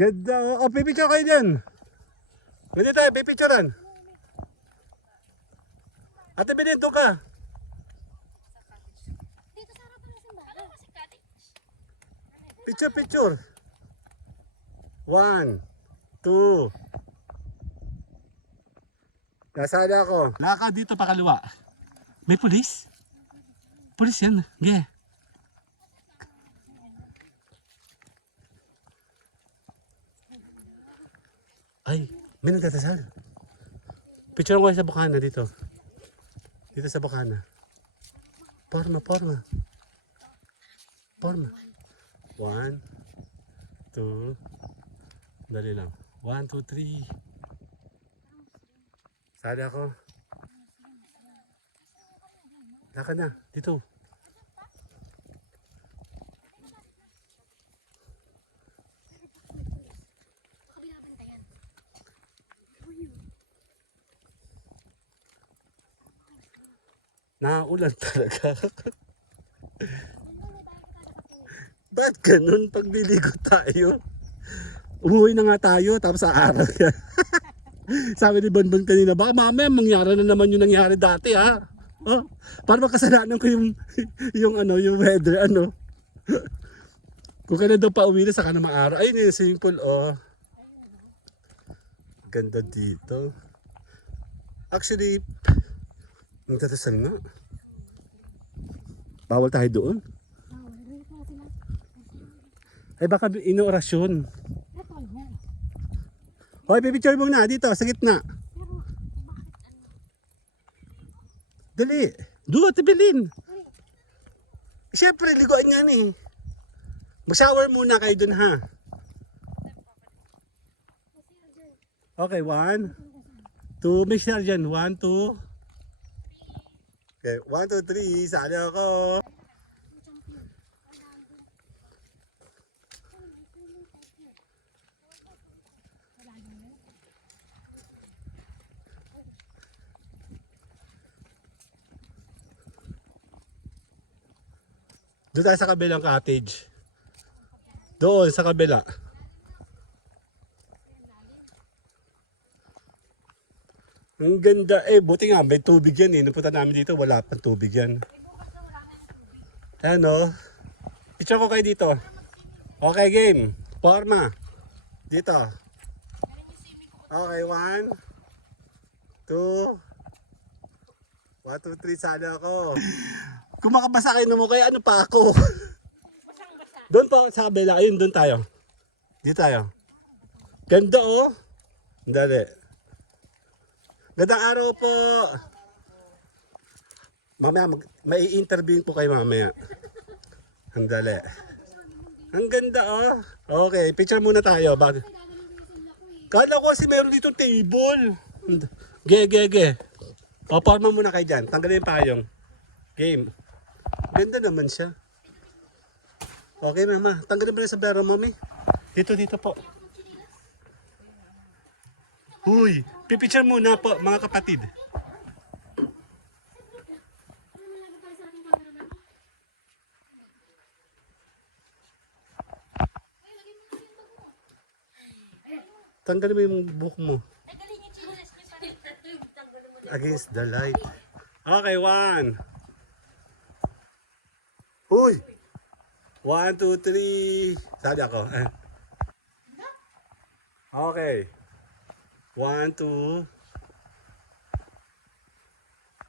Ganda. O, pipicture kayo dyan. Hindi tayo, pipicturean. Ate Benin, doon ka. Dito sa harapan ng simbahan. Picture, picture. 1, 2. Nasali ako. Lakad dito pa kaliwa. May pulis? Pulis yan. Yeah. Ay, may nagdadasal. Picture ko sa bukana dito. Dito sa bukana. Porma, porma. Porma. 1, 2. Dali lang. 1, 2, 3. Sali ako. Lakad na. Dito. Kabila bantayan. Naulan talaga. Ba't ganun pag niligo tayo? Umuwi na nga tayo tapos sa araw yan. Sabi ni Bonbon kanina, baka mamaya mangyari na naman yung nangyari dati ha. Oh, para makasalanan ko yung weather ano. Kung kailan daw pa uwi na saka na maaraw. Ayun yung swimming pool oh. Ganda dito. Actually, magdadasal nga. Bawal tayo doon. Ay baka inoorasyon. Hoy, pipicture mo na dito sa gitna. Dali. Doon, Tibilin. Siyempre, liguan nga ni. Mag-shower muna kayo dun ha. Okay, 1, 2. May share dyan. 1, 2. Okay, 1, 2, 3. Sali ako. Doon tayo sa kabilang cottage. Doon sa kabila. Ang ganda eh. Buti nga may tubig yan eh. Napunta namin dito wala pang tubig yan. Ayan o. Picture ko kayo dito. Okay game. Forma. Dito. Okay 1, 2. 1, 2, 3. Sana ako. Kung makabasa kayo mo kaya ano pa ako. Doon pa sa kabila. Ayun, doon tayo. Dito tayo. Ganda oh. Dali. Gandang araw po. Mamaya may interview po kayo mamaya. Ang dali. Ang ganda oh. Okay, picture muna tayo. Kala ko kasi meron dito table. Ge. O, forma muna kayo dyan. Tanggalin pa kayong game. Ganda naman siya. Okay mama, tanggalin mo na sa bero mami. Dito po. Huy, pipicture muna po mga kapatid. Tanggalin mo yung buhok mo. Against the light. Okay, 1. Huy! 1, 2, 3. Sali ako. Okay. 1, 2.